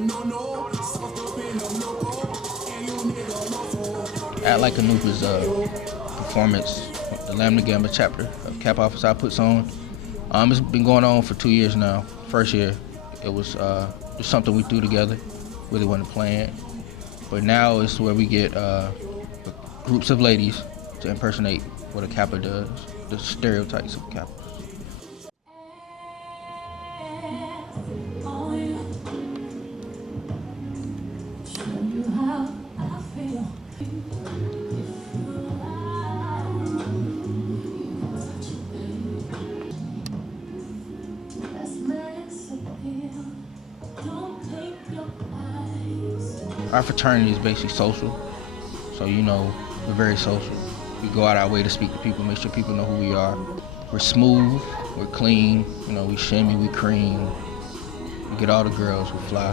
Act Like a Noob is a performance the Lambda Gamma chapter of Cap Office I puts on. It's been going on for 2 years now. First year, it was just something we threw together, really wasn't planned. But now it's where we get groups of ladies to impersonate what a Kappa does, the stereotypes of Kappa. Our fraternity is basically social, so we're very social. We go out our way to speak to people, make sure people know who we are. We're smooth, we're clean, we shimmy, we cream. We get all the girls, we fly,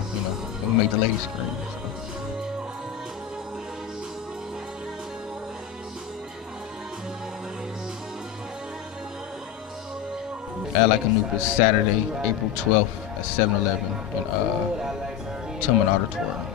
and we make the ladies scream. Act Like a Noob is Saturday, April 12th at 7-Eleven in Tillman Auditorium.